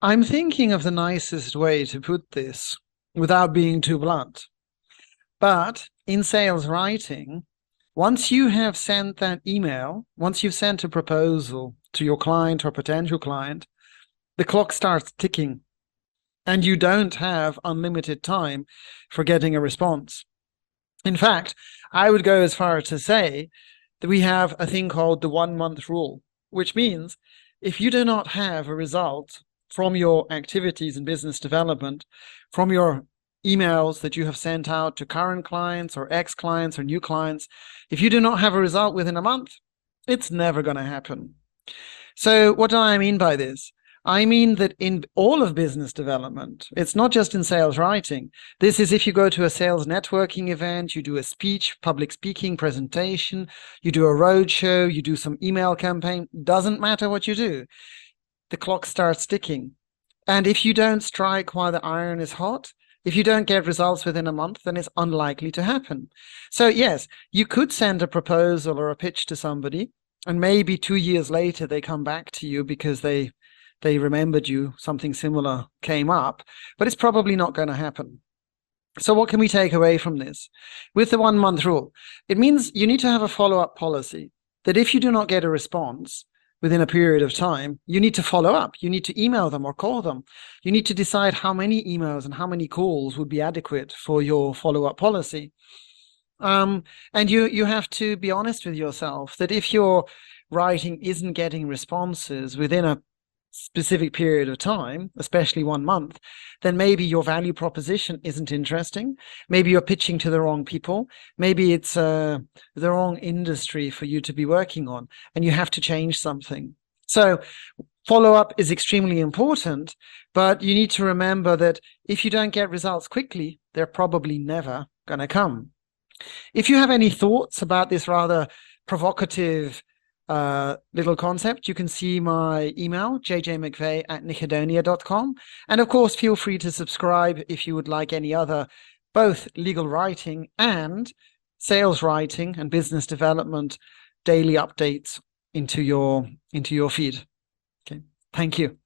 I'm thinking of the nicest way to put this without being too blunt. But in sales writing, once you have sent that email, once you've sent a proposal to your client or potential client, the clock starts ticking and you don't have unlimited time for getting a response. In fact, I would go as far as to say that we have a thing called the 1 month rule, which means if you do not have a result from your activities in business development, from your emails that you have sent out to current clients or ex-clients or new clients, if you do not have a result within a month, it's never going to happen. So what do I mean by this? I mean that in all of business development, it's not just in sales writing. This is if you go to a sales networking event, you do a speech, public speaking presentation, you do a roadshow, you do some email campaign, doesn't matter what you do. The clock starts ticking. And if you don't strike while the iron is hot, if you don't get results within a month, then it's unlikely to happen. So yes, you could send a proposal or a pitch to somebody, and maybe 2 years later they come back to you because they remembered you, something similar came up, but it's probably not going to happen. So what can we take away from this? With the 1 month rule, it means you need to have a follow-up policy that if you do not get a response within a period of time, you need to follow up. You need to email them or call them. You need to decide how many emails and how many calls would be adequate for your follow-up policy. And you have to be honest with yourself that if your writing isn't getting responses within a specific period of time, especially 1 month, then maybe your value proposition isn't interesting. Maybe you're pitching to the wrong people. Maybe it's the wrong industry for you to be working on, and you have to change something. So follow-up is extremely important, but you need to remember that if you don't get results quickly, they're probably never going to come. If you have any thoughts about this rather provocative little concept, you can see my email, jjmcveigh@nichedonia.com. And of course, feel free to subscribe if you would like any other, both legal writing and sales writing and business development daily updates into your feed. Okay, thank you.